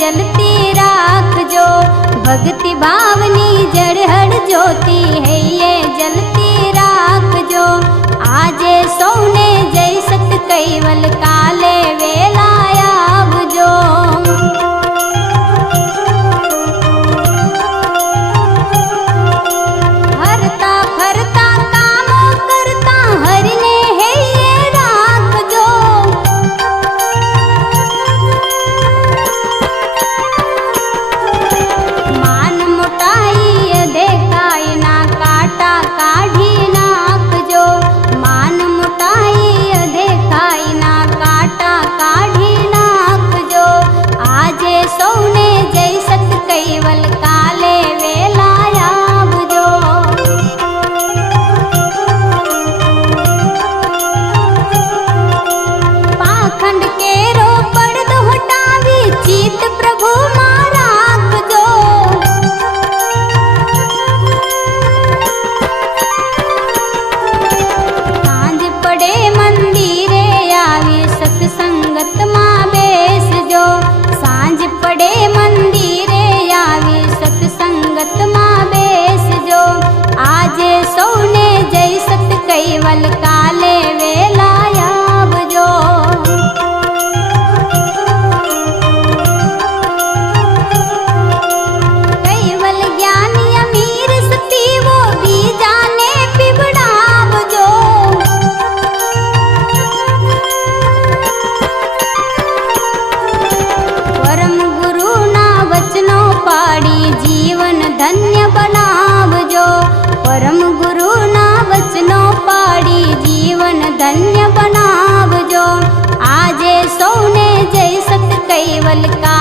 जलती राखजो। भक्ति भावनी जड़हड़ ज्योति है ये जलती राखजो। आजे सौने जय सत कैवल काले वेलाया आवजो। हरता फरता कामो करता हरने है ये राखजो। मान मोटाई देखाई ना काटा काढ़ी नाखजो। मान मोटाई देखाई ना काटा काढ़ी नाखजो। आजे सौने जय सत कैवल काले वेलाया आवजो। पाखंड केरो पड़द हटावी चित प्रभु मारा राखजो। सांझ पड़े मंदिरे आवी सत्संगत मां बेसजो। सांझ पड़े मंदिरे आवी सत्संगत मां बेसजो। आजे सौने जय सत कैवल काले वेलाया आवजो। कैवल ज्ञानी अमीर सती वो भी जाने बिगड़ावजो। परम गुरु ना वचनों पाड़ी जीवन धन्य बनावजो। परम गुरु ना वचनों पाड़ी जीवन धन्य बनावजो। आजे सौने जय सत कैवल का